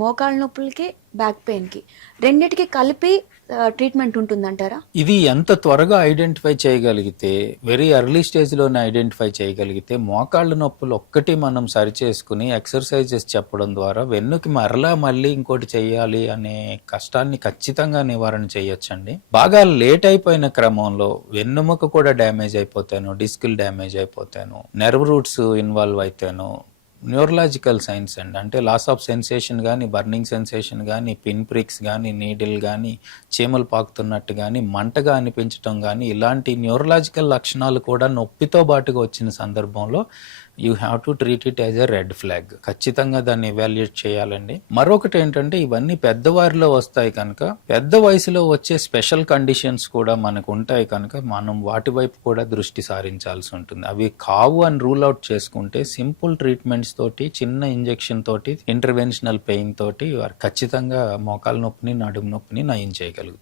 మోకాళ్ళ నొప్పులకి, బ్యాక్ పెయిన్‌కి రెండిటికి కలిపి ట్రీట్మెంట్ ఉంటుందంటారా? ఇది ఎంత త్వరగా ఐడెంటిఫై చేయగలిగితే, వెరీ ఎర్లీ స్టేజ్‌లోనే ఐడెంటిఫై చేయగలిగితే, మోకాళ్ళ నొప్పులు ఒక్కటి మనం సరిచేసుకుని ఎక్సర్‌సైజెస్ చెప్పడం ద్వారా వెన్నుకి మరలా మళ్ళీ ఇంకోటి చేయాలి అనే కష్టాన్ని ఖచ్చితంగా నివారణ చేయొచ్చండి. బాగా లేట్ అయిపోయిన క్రమంలో వెన్నెముక కూడా డ్యామేజ్ అయిపోతేనో, డిస్కులు డ్యామేజ్ అయిపోతేనో, నెర్వ్ రూట్స్ ఇన్వాల్వ్ అయితేనో, న్యూరలాజికల్ సైన్స్ అండి, అంటే లాస్ ఆఫ్ సెన్సేషన్ కానీ, బర్నింగ్ సెన్సేషన్ కానీ, పిన్ ప్రిక్స్ కానీ, నీడిల్ కానీ, చీమలు పాకుతున్నట్టు కానీ, మంటగా అనిపించడం కానీ, ఇలాంటి న్యూరలాజికల్ లక్షణాలు కూడా నొప్పితో బాటుగా వచ్చిన సందర్భంలో you have to treat it as a red flag. ఖచ్చితంగా దాన్ని ఎవాల్యుయేట్ చేయాలండి. మరొకటి ఏంటంటే, ఇవన్నీ పెద్దవారిలో వస్తాయి కనుక, పెద్ద వయసులో వచ్చే స్పెషల్ కండిషన్స్ కూడా మనకు ఉంటాయి కనుక మనం వాటి వైపు కూడా దృష్టి సారించాల్సి ఉంటుంది. అవి కావు అని రూల్ అవుట్ చేసుకుంటే సింపుల్ ట్రీట్మెంట్స్ తోటి, చిన్న ఇంజెక్షన్ తోటి, ఇంటర్వెన్షనల్ పెయిన్ తోటి ఖచ్చితంగా మోకాల నొప్పిని, నడుము నొప్పిని నయం చేయగలుగుతాం.